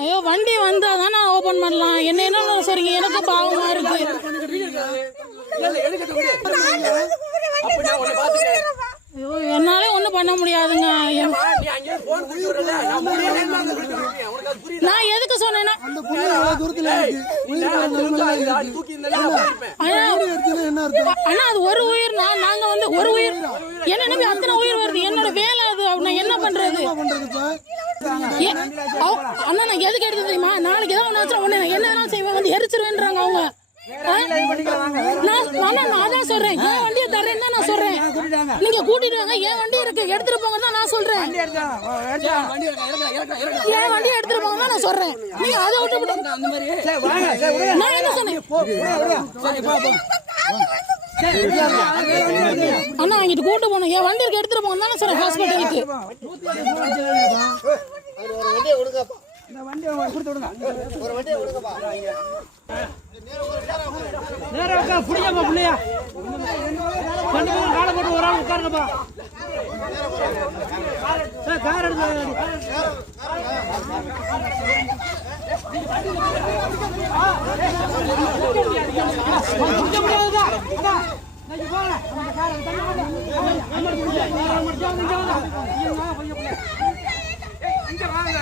ஐயோ வண்டி வந்தா தான் நான் ஓபன் பண்ணலாம். என்ன சரிங்க, எனக்கு பாவமா இருக்கு. ஐயோ என்னாலே ஒண்ணும் பண்ண முடியாதுங்க. நான் எதுக்கு சொன்னேன்னா ஆனா அது ஒரு உயிர். நாங்க வந்து ஒரு உயிர் என்ன அத்தனை உயிர் வருது. என்னோட வேலை அது. நான் என்ன பண்றது அண்ணா? நான் எதுக்கு எடுத்து தெரியுமா? நாளைக்கு ஏதாவது ஒண்ணு என்ன செய்வேன், வந்து எரிச்சிருவேன்றாங்க அவங்க. நான் அதான் சொல்றேன், என் வண்டியை தரேன் தான் நான் சொல்றேன். நீங்க கூட்டிட்டு வாங்க, என் வண்டி இருக்கு, எடுத்துட்டு போங்க தான் நான் சொல்றேன். என் வண்டியை எடுத்துட்டு போங்க தான் நான் சொல்றேன். நீங்க அதை விட்டு நான் என்ன சொன்னேன்? அண்ணா அங்கிட்டு கூட்டு போகணும், என் வண்டி இருக்கு, எடுத்துட்டு போங்க தான் சொல்றேன். ஹாஸ்பிட்டலுக்கு நேரா புடிங்கப்பா புள்ளையா. ரெண்டு பேரும் காலை போட்டு ஒரு ஆள் உட்காருங்கப்பா. கார் எடுத்து இங்க வாங்க.